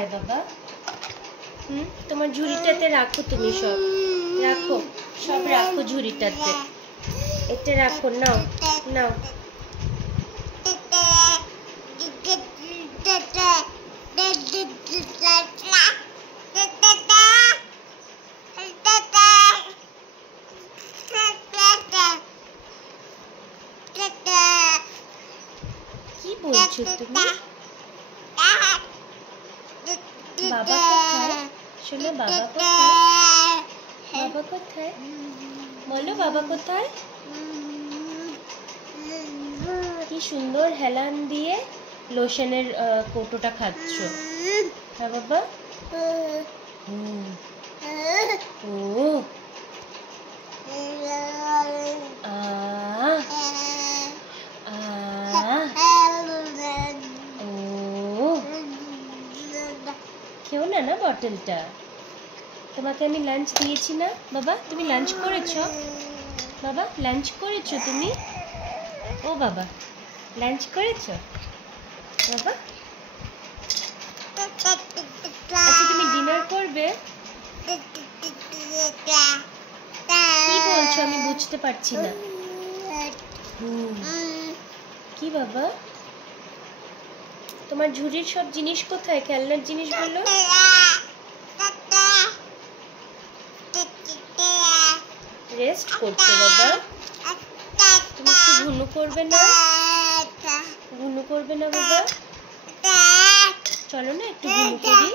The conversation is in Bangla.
কোথায় বাবা? তোমার ঝুড়িটাতে রাখো, তুমি সব রাখো, সব রাখো ঝুড়িটাতে। এটা রাখো, নাও নাও। কি বলছো তুমি? বাবা কোথায়? শোনো, বাবা কোথায়? বাবা কোথায় বলো, বাবা কোথায়? কি সুন্দর হেলান দিয়ে লোশনের কৌটোটা খাচ্ছ। হ্যাঁ বাবা? ও খেও না না বটলটা। তোমাকে আমি লাঞ্চ দিয়েছি না বাবা? তুমি লাঞ্চ করেছো বাবা? লাঞ্চ করেছো তুমি? ও বাবা, লাঞ্চ করেছো বাবা? আচ্ছা, তুমি ডিনার করবে? কি বলছো আমি বুঝতে পারছি না। কি বাবা? তোমার ঝুড়ির সব জিনিস কোথায়? খেলনার জিনিসগুলো? রেস্ট করছো বাবা? তুমি একটু ঘুনু করবে না? ঘুনু করবে না বাবা? চলো না একটু ঘুনু করি।